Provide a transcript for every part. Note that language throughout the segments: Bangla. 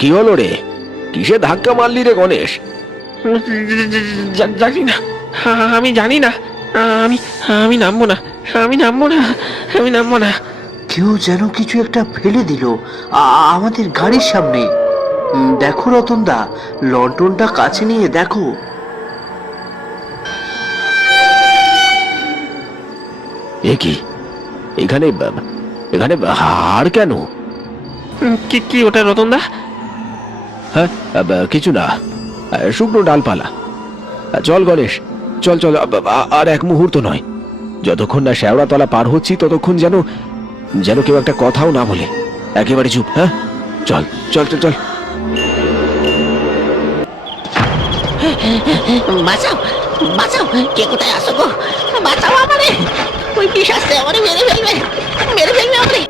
কি হলো রে? কিসে ধাক্কা মারলি রে গণেশ? জানি না, আমি জানি না। আমি আমি নামবো না, আমি নামবো না, আমি নামবো না। কেউ যেন কিছু একটা ফেলে দিল আমাদের গাড়ির সামনে। দেখো রতনদা, লন্ঠনটা কাছে নিয়ে দেখো। এ কি? এখানে এখানে হাড় কেন? কি কি ওটা রতনদা? হ্যাঁ, কিছু না, শুকনো ডালপালা। চল গণেশ, চল চল, আর এক মুহূর্ত নয়। যতক্ষণ না শেওড়াতলা পার হচ্ছি ততক্ষণ যেন যেন কেউ একটা কথাও না বলে। একেবারে চুপ। হ্যাঁ, চল চল চল চল। বাঁচাও, বাঁচাও, কে কোথায় আসো গো? বাঁচাও আমারে, ওই পিশাচটা আমারে মেরে ফেলবে, মেরে ফেলবে আমারে।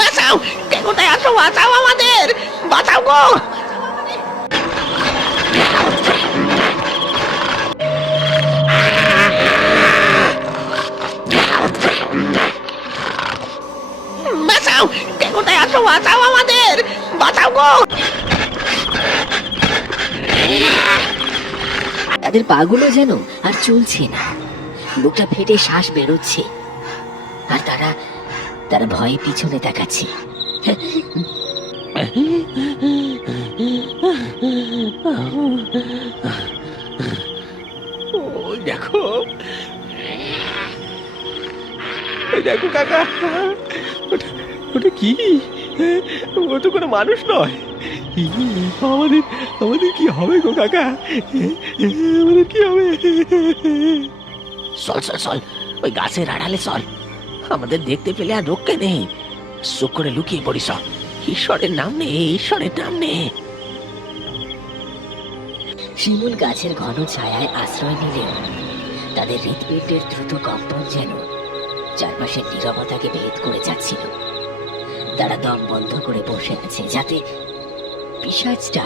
বাঁচাও, কে কোথায় আসো? বাঁচাও আমাদের, বাঁচাও গো। বাঁচাও, কে কোথায় আসো? বাঁচাও আমাদের, বাঁচাও গো। তাদের পাগুলো যেন আর চলছে না, বুকটা ফেটে শ্বাস বেরোচ্ছে, আর তারা তারা ভয়ে পিছনে তাকাচ্ছে। ওই দেখো, ওই দেখো কাকা, ওটা ওটা কি? ও তো কোনো মানুষ নয়। আমাদের আমাদের কি হবে গো কাকা? আমাদের কি হবে? চল চল চল, ওই গাছের আড়ালে চল। আমাদের দেখতে পেলে আর রক্ষে নেই, চুপ করে লুকিয়ে পড়ি সব। ঈশ্বরের নাম নে, ঈশ্বরের নাম নে। শিমুল গাছের ঘন ছায়ায় আশ্রয় নিলেও তাদের হৃৎপিণ্ডের দ্রুত কম্পন যেন চারপাশের নীরবতাকে ভেদ করে যাচ্ছিল। তারা দম বন্ধ করে বসে আছে, যাতে পিশাচটা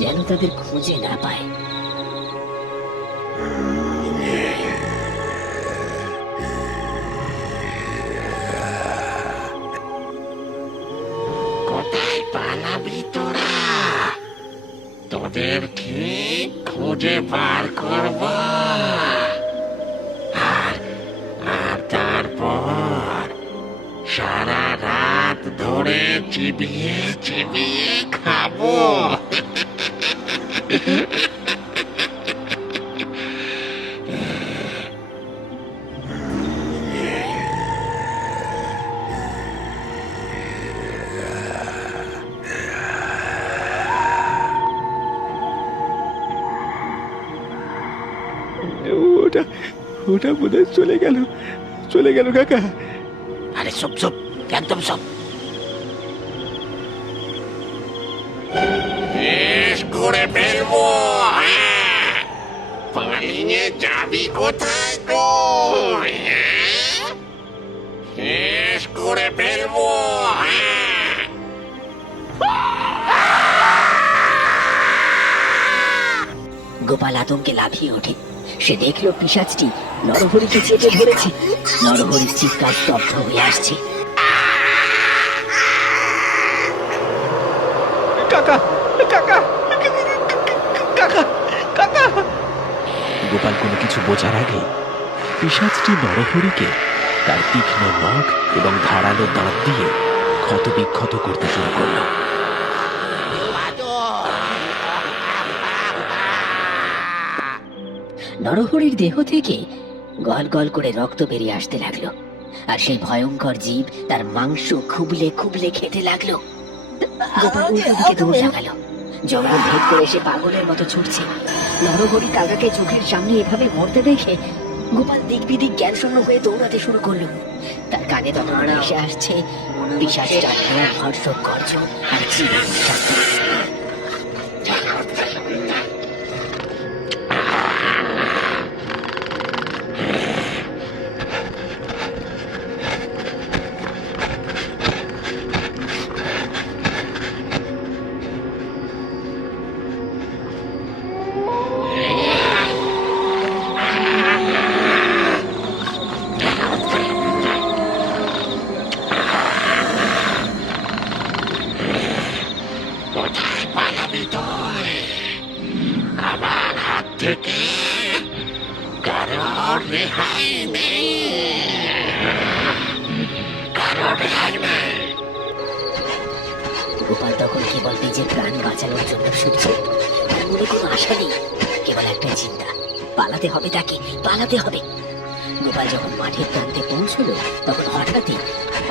যেন তাদের খুঁজে না পায়। কোথায় পালাবি তোরা? তোদের ঠিক খুঁজে বার করব, আর তারপর সারা রাত ধরে চিবিয়ে চিবিয়ে খাবো। ওটা ওটা বোধহয় চলে গেল, চলে গেল কাকা। আরে সব সব, একদম সব। বেশ ঘুরে ফেলবো। পালিয়ে যাবি কোথায় তুই? বেশ ঘুরে ফেলবো। গোপাল আতঙ্কে লাফিয়ে ওঠে। সে দেখলো পিশাচটি নরহরিকে চেপে ধরেছে। নরহরির চিৎকার স্তব্ধ হয়ে আসছে। কাকা, কাকা, কাকা, কাকা। গোপাল কোনো কিছু বোঝার আগে পিশাচটি নরহরিকে তার তীক্ষ্ণ নখ এবং ধারালো দাঁত দিয়ে ক্ষত বিক্ষত করতে শুরু করলো। নরহরির দেহ থেকে গল গল করে রক্ত বেরিয়ে আসতে লাগলো, আর সেই ভয়ঙ্কর জীব তার মাংস খুবলে খুবলে খেতে লাগলো। গোপাল উল্টো দিকে দৌড় লাগালো। জঙ্গল ভেদ করে এসে পাগলের মতো ছুটছে। নরহরি কাকাকে চোখের সামনে এভাবে মরতে দেখে গোপাল দিক বিদিক জ্ঞান শূন্য হয়ে দৌড়াতে শুরু করলো। তার কানে তখন এসে আসছে পিশাচটার ভর্ষক গর্জন আর চির শাস্তি। তখন কেবল নিজের প্রাণ বাঁচানোর জন্য ছুটছে। তার মনে কোনো আশা নেই, কেবল একটা চিন্তা, পালাতে হবে তাকে, পালাতে হবে। গোপাল যখন মাঠের প্রান্তে পৌঁছলো তখন হঠাৎই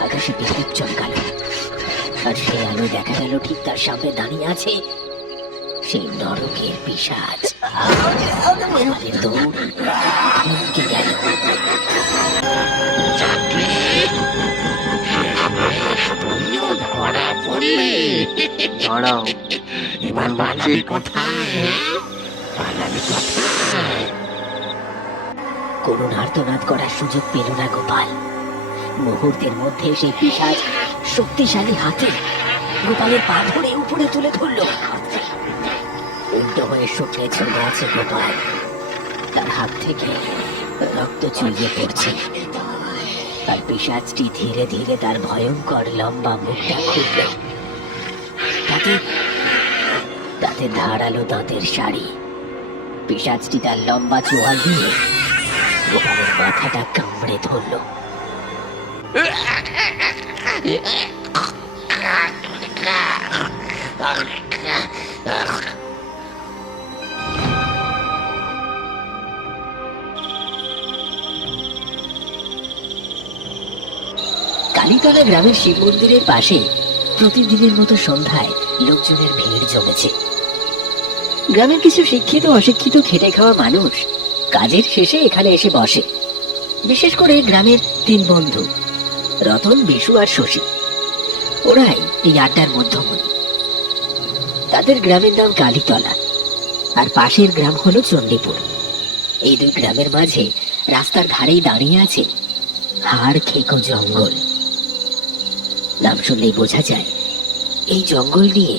আকাশে বিদ্যুৎ চমকালো, আর সেই আলো দেখা গেল ঠিক তার সামনে দাঁড়িয়ে আছে সেই নরকের পিশাচ। গোপালের দৌড় থমকে গেল। দাঁড়াও, এবার পালাবি কোথায়? করুণ আর্তনাদ করার সুযোগ পেল না গোপাল। মুহূর্তের মধ্যে সেই পিশাচ শক্তিশালী হাতে গোপালের পা ধরে উপরে তুলে ধরল। উল্টো হয়ে শুকনে চলে আছে গোপাল, তার হাত থেকে রক্ত চুইয়ে পড়ছে, আর পিশাচটি ধীরে ধীরে তার ভয়ঙ্কর লম্বা মুখটা খুলল। তাতে তাতে ধারালো দাঁতের শাড়ি। পিশাচটি তার লম্বা চোয়াল দিয়ে গোপালের মাথাটা কামড়ে ধরল। কালীতলা গ্রামের শিব মন্দিরের পাশে প্রতিদিনের মতো সন্ধ্যায় লোকজনের ভিড় জমেছে। গ্রামের কিছু শিক্ষিত অশিক্ষিত খেটে খাওয়া মানুষ কাজের শেষে এখানে এসে বসে। বিশেষ করে গ্রামের 3 বন্ধু, রতন, বিশু আর শশী। ওরাই এই আড্ডার মধ্যমণি। তাদের গ্রামের নাম কালীতলা, আর পাশের গ্রাম হলো চণ্ডীপুর। এই 2 গ্রামের মাঝে রাস্তার ধারেই দাঁড়িয়ে আছে হাড় খেকো জঙ্গল। নাম শুনলেই বোঝা যায় এই জঙ্গল নিয়ে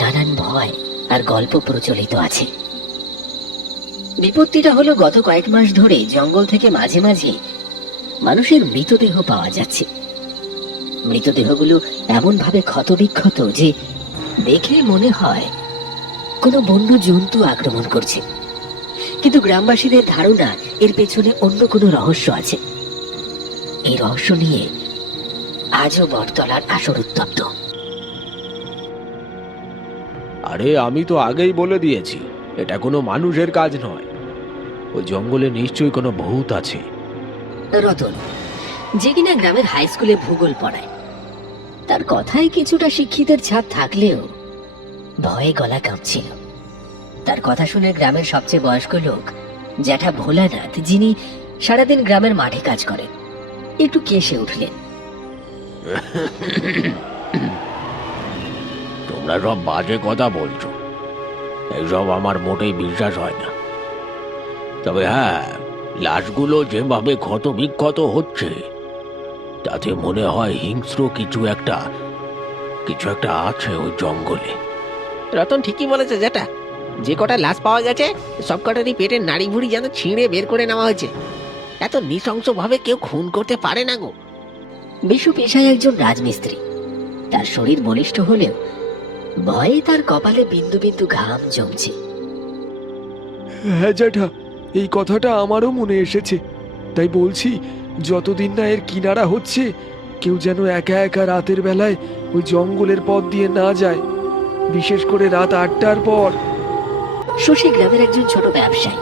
নানান ভয় আর গল্প প্রচলিত আছে। বিপত্তিটা হলো গত কয়েক মাস ধরে জঙ্গল থেকে মাঝে মাঝে মানুষের মৃতদেহ পাওয়া যাচ্ছে। মৃতদেহগুলো এমন ভাবে ক্ষতবিক্ষত যে দেখে মনে হয় কোনো বন্য জন্তু আক্রমণ করছে, কিন্তু গ্রামবাসীদের ধারণা এর পেছনে অন্য কোনো রহস্য আছে। এই রহস্য নিয়ে আজও বটতলার আসর উত্তপ্ত। আরে আমি তো আগেই বলে দিয়েছি এটা কোনো মানুষের কাজ নয়, ওই জঙ্গলে নিশ্চয়ই কোনো ভূত আছে। রতন, যে কিনা গ্রামের হাই স্কুলে ভূগোল পড়ায়, তার কথায় কিছুটা শিক্ষিতের ছাপ থাকলেও ভয়ে গলা কাঁপছিল। তার কথা শুনে গ্রামের সবচেয়ে বয়স্ক লোক জ্যাঠা ভোলানাথ, যিনি সারাদিন গ্রামের মাঠে কাজ করেন, একটু কেসে উঠলেন। তোমরা সব বাজে কথা বলছো, এইসব আমার মোটেই বিশ্বাস হয় না। তবে হ্যাঁ, লাশগুলো যেভাবে ক্ষত বিক্ষত হচ্ছে তাতে মনে হয় হিংস্র কিছু একটা আছে ওই জঙ্গলে। রতন ঠিকই বলেছে যেটা, যে কটা লাশ পাওয়া গেছে সব কটারই পেটের নাড়ি ভুড়ি যেন ছিঁড়ে বের করে নেওয়া হয়েছে। এত নৃশংস ভাবে কেউ খুন করতে পারে না গো। বিশু পেশায় একজন রাজমিস্ত্রি। তার শরীর বলিষ্ঠ হলেও ভয়ে তার কপালে বিন্দু বিন্দু ঘাম জমছে। হ্যাঁ জ্যাঠা, এই কথাটা আমারও মনে এসেছে। তাই বলছি, যতদিন না এর কিনারা হচ্ছে, কেউ যেন একা একা রাতের বেলায় ওই জঙ্গলের পথ দিয়ে না যায়, বিশেষ করে রাত 8টার পর। শশী গ্রামের একজন ছোট ব্যবসায়ী।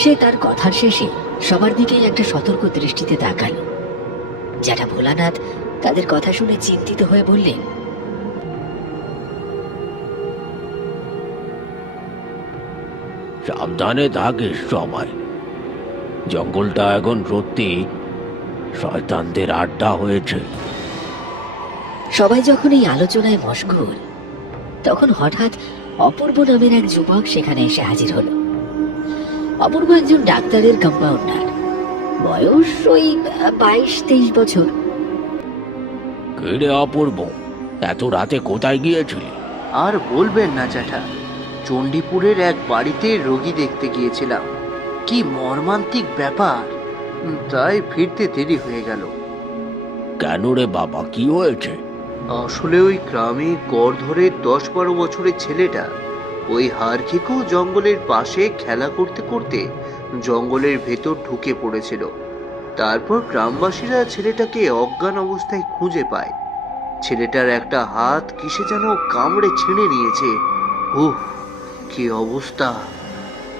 সে তার কথার শেষে সবার দিকেই একটা সতর্ক দৃষ্টিতে তাকালো। জ্যাঠা ভোলানাথ তাদের কথা শুনে চিন্তিত হয়ে বললেন, সাবধানে থাকিস সবাই, জঙ্গলটা এখন সত্যি শয়তানদের আড্ডা হয়েছে। সবাই যখন এই আলোচনায় মশগুল, তখন হঠাৎ অপূর্ব নামের এক যুবক সেখানে এসে হাজির হলো। অপূর্ব একজন ডাক্তারের কম্পাউন্ডার, বয়স ওই 22-23 বছর। কে অপূর্ব, এত রাতে কোথায় গিয়েছিলি? আর বলবেন না জ্যাঠা, চণ্ডীপুরের এক বাড়িতে রোগী দেখতে গিয়েছিলাম। কি মর্মান্তিক ব্যাপার, তাই ফিরতে দেরি হয়ে গেল। কেন রে বাবা, কি হয়েছে? আসলে ওই গ্রামে গড় ধরে 10-12 বছরের ছেলেটা ওই হাড়খেকো জঙ্গলের পাশে খেলা করতে করতে জঙ্গলের ভেতর ঢুকে পড়েছিল। তারপর গ্রামবাসীরা ছেলেটাকে অজ্ঞান অবস্থায় খুঁজে পায়। ছেলেটার একটা হাত কিসে যেন কামড়ে ছিঁড়ে নিয়েছে। উফ, কি অবস্থা!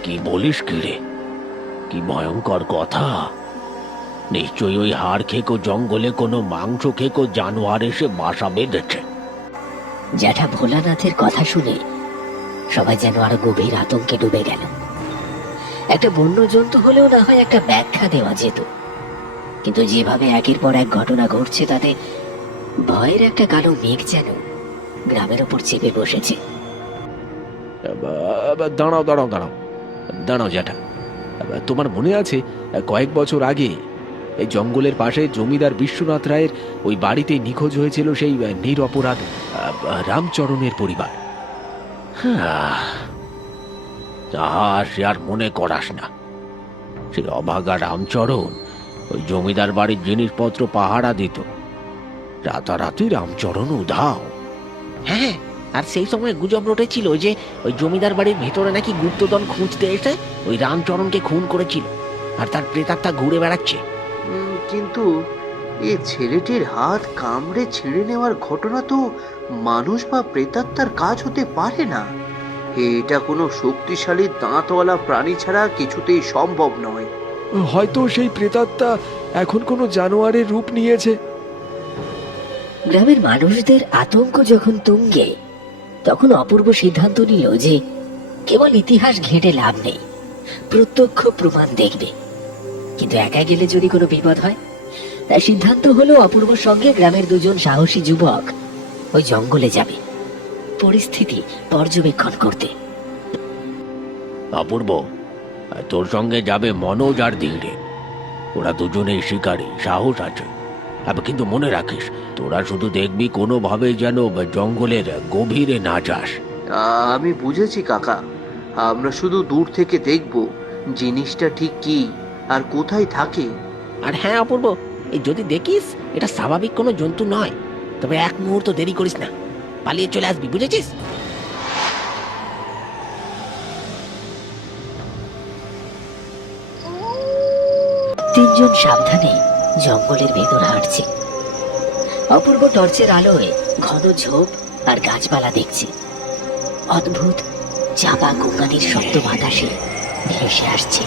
কি বলিস কি রে? কি ভয়ঙ্কর কথা! নিশ্চয়ই ওই হাড় খেকো জঙ্গলে কোনো মাংস খেকো জানোয়ার এসে বাসা বেঁধেছে। জ্যাঠা ভোলানাথের কথা শুনে সবাই যেন আরো গভীর আতঙ্কে ডুবে গেল। একটা বন্য জন্তু হলেও না হয় একটা ব্যাখ্যা দেওয়া যেত, কিন্তু যেভাবে একের পর এক ঘটনা ঘটছে তাতে ভয়ের একটা কালো মেঘ যেন গ্রামের ওপর চেপে বসেছে। দাঁড়াও দাঁড়াও দাঁড়াও দাঁড়াও জ্যাঠা, তোমার মনে আছে কয়েক বছর আগে এই জঙ্গলের পাশে জমিদার বিশ্বনাথ রায়ের ওই বাড়িতে নিখোঁজ হয়েছিল সেই নিরপরাধ রামচরণের পরিবার? সে আর মনে করাস না। সেই অভাগা রামচরণ ওই জমিদার বাড়ির জিনিসপত্র পাহারা দিত। রাতারাতি রামচরণ উধাও। হ্যাঁ, আর সেই সময় গুজব রটেছিল যে ওই জমিদার বাড়ির ভেতরে নাকি গুপ্তধন খুঁজতে এসে ওই রামচরণকে খুন করেছিল, আর তার প্রেতাত্মা ঘুরে বেড়াচ্ছে। কিন্তু এ ছেলেটির হাত কামড়ে ছিঁড়ে নেওয়ার ঘটনা তো মানুষ বা প্রেতাত্মার কাজ হতে পারে না। এটা কোনো শক্তিশালী দাঁতওয়ালা প্রাণী ছাড়া কিছুতেই সম্ভব নয়। হয়তো সেই প্রেতাত্মা এখন কোনো জানোয়ারের রূপ নিয়েছে। গ্রামের মানুষদের আতঙ্ক যখন তুঙ্গে, তখন অপূর্ব সিদ্ধান্ত নিল যে কেবল ইতিহাস ঘেঁটে লাভ নেই, প্রত্যক্ষ প্রমাণ দেখবে। কিন্তু একা গেলে যদি কোনো বিপদ হয়, তাই সিদ্ধান্ত হলো অপূর্বর সঙ্গে গ্রামের দুজন সাহসী যুবক ওই জঙ্গলে যাবে পরিস্থিতি পর্যবেক্ষণ করতে। অপূর্ব, তোর সঙ্গে যাবে মনোজ আর দিগড়ে। ওরা দুজনেই শিকারী, সাহস আছে। কিন্তু মনে রাখিস, তোরা শুধু দেখবি কোনোভাবে যেন জঙ্গলের গভীরে না যাস। আমি বুঝেছি কাকা, আমরা শুধু দূর থেকে দেখব জিনিসটা ঠিক কি আর কোথায় থাকে। আর হ্যাঁ অপূর্ব, এই যদি দেখিস এটা স্বাভাবিক কোনো জন্তু নয়, তবে এক মুহূর্ত দেরি করিস না, পালিয়ে চলে আসবি, বুঝেছিস? তিনজন সাবধানে জঙ্গলের ভেতর হাঁটছে। অপূর্ব টর্চের আলোয় ঘন ঝোপ আর গাছপালা দেখছে। অদ্ভুত চাপা গোঙানির শব্দ বাতাসে ভেসে আসছে।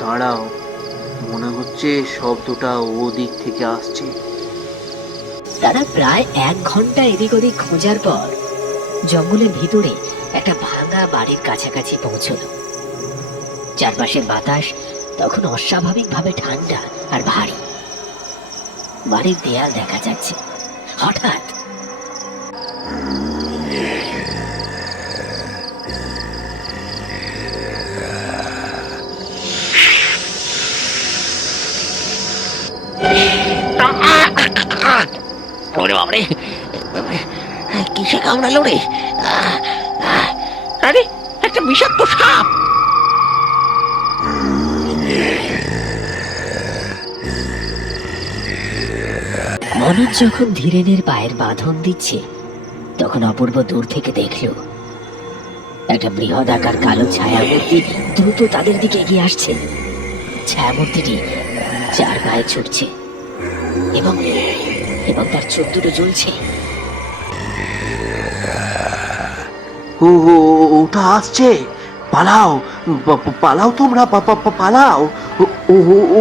দাঁড়াও, মনে হচ্ছে শব্দটা ওদিক থেকে আসছে। তারা প্রায় 1 ঘন্টা এদিক ওদিক খোঁজার পর জঙ্গলের ভিতরে একটা ভাঙা বাড়ির কাছাকাছি পৌঁছলো। চারপাশের বাতাস তখন অস্বাভাবিকভাবে ঠান্ডা আর ভারী। বাড়ির দেয়াল দেখা যাচ্ছে। হঠাৎ ওরে বাবারে, কিসে কামড়ালো রে? আরে একটা বিষাক্ত সাপ! মনোজ যখন ধীরেনের পায়ের বাঁধন দিচ্ছে, তখন অপূর্ব দূর থেকে দেখল একটা বৃহদাকার কালো ছায়ামূর্তি দ্রুত তাদের দিকে এগিয়ে আসছে। ছায়ামূর্তিটি চার পায়ে ছুটছে এবং এবং তার চোখ দুটো জ্বলছে। ওটা আসছে, পালাও পালাও তোমরা, পালাও!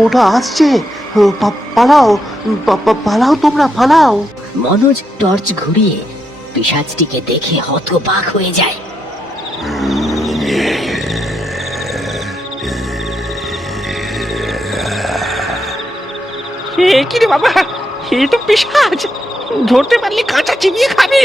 ওটা আসছে, পালাও পালাও তোমরা, পালাও! মনোজ টর্চ ঘুরিয়ে পিশাচটিকে দেখে হতবাক হয়ে যায়। কি রে বাবা, এ তো পিশাচ! ধরতে পারলে কাঁচা চিবিয়ে খাবে।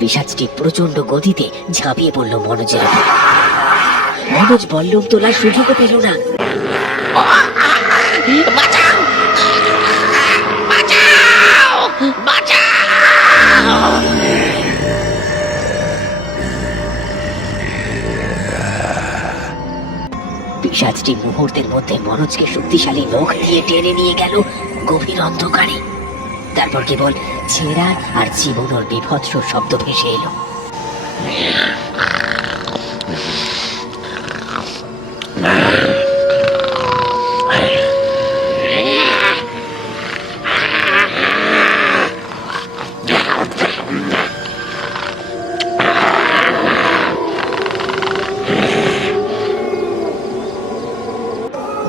পিশাচটি প্রচন্ড গতিতে ঝাঁপিয়ে পড়ল মনোজের উপর। মনোজ বল্লম তোলার সুযোগও পেল না। বাঁচাও! বাঁচাও! বাঁচাও! পিশাচটি মুহূর্তের মধ্যে মনোজকে শক্তিশালী নখ দিয়ে টেনে নিয়ে গেল গভীর অন্ধকারে। তারপর কেবল ছেঁড়া আর চিবনোর বিভৎস শব্দ ভেসে এলো।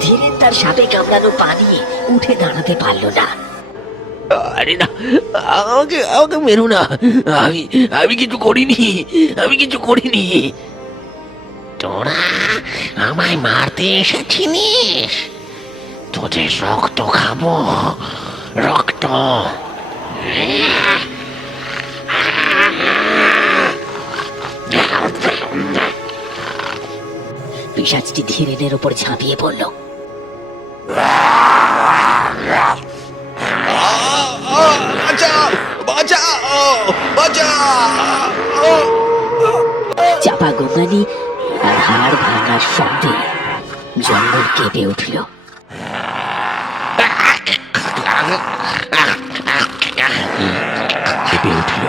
ধীরেন তার সাপে কামড়ানো পা দিয়ে উঠে দাঁড়াতে পারল না। আরে না, আমাকে আমাকে মেরো না, আমি আমি কিছু করিনি, আমি কিছু করিনি। তোরা আমায় মারতে এসেছিলিস, তোদের রক্ত খাবো, রক্ত। পিশাচটি ধীরেনের উপর ঝাঁপিয়ে পড়ল। চাপা গোঙানি আর হাড় ভাঙার শব্দে জঙ্গল কেঁপে উঠল। কেঁপে উঠল।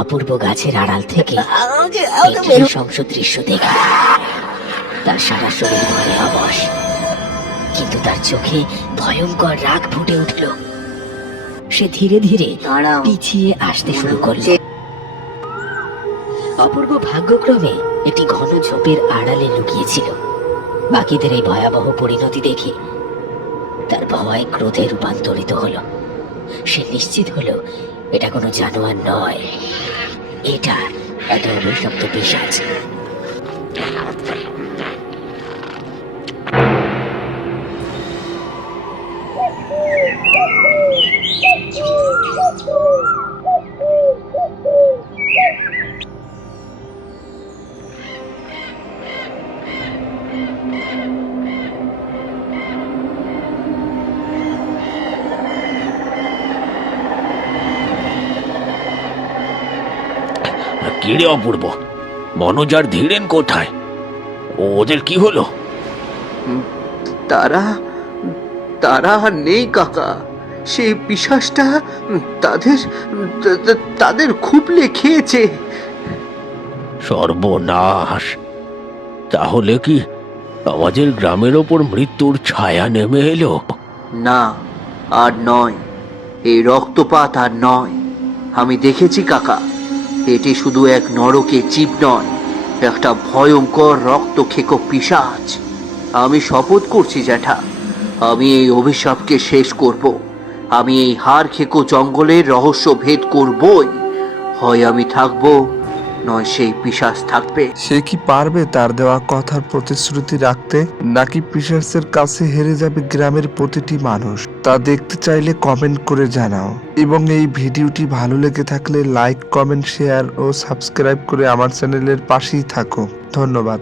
অপূর্ব গাছের আড়াল থেকে নৃশংস দৃশ্য দেখল। তার সারা শরীর ভরে অবশ, কিন্তু তার চোখে ভয়ঙ্কর রাগ ফুটে উঠল। সে ধীরে ধীরে পিছিয়ে আসতে শুরু করল। অপূর্ব ভাগ্যক্রমে একটি ঘন ঝোপের আড়ালে লুকিয়েছিল। বাকিদের এই ভয়াবহ পরিণতি দেখে তার ভয় ক্রোধে রূপান্তরিত হলো। সে নিশ্চিত হলো এটা কোনো জানোয়ার নয়, এটা এক অভিশপ্ত পিশাচ। কি রে অপূর্ব, মনোজ আর ধীরেন কোথায়? ওদের কি হলো? তারা তারা আর নেই কাকা। সেই পিশাচটা তাদের খুবলে খেয়েছে। সর্বনাশ! তাহলে কি আমাদের গ্রামের ওপর মৃত্যুর ছায়া নেমে এলো? না, আর নয়, এই রক্তপাত আর নয়। আমি দেখেছি কাকা, এটি শুধু এক নরকের জীব নয়, একটা ভয়ঙ্কর রক্তখেকো পিশাচ। আমি শপথ করছি জ্যাঠা, আমি এই অভিশাপকে শেষ করব। আমি এই হাড় খেকো জঙ্গলের রহস্য ভেদ করবই। হয় আমি থাকবো, নয় সেই পিশাচ থাকবে। সে কি পারবে তার দেওয়া কথার প্রতিশ্রুতি রাখতে, নাকি পিশাচের কাছে হেরে যাবে গ্রামের প্রতিটি মানুষ? তা দেখতে চাইলে কমেন্ট করে জানাও, এবং এই ভিডিওটি ভালো লেগে থাকলে লাইক, কমেন্ট, শেয়ার ও সাবস্ক্রাইব করে আমার চ্যানেলের পাশেই থাকো। ধন্যবাদ।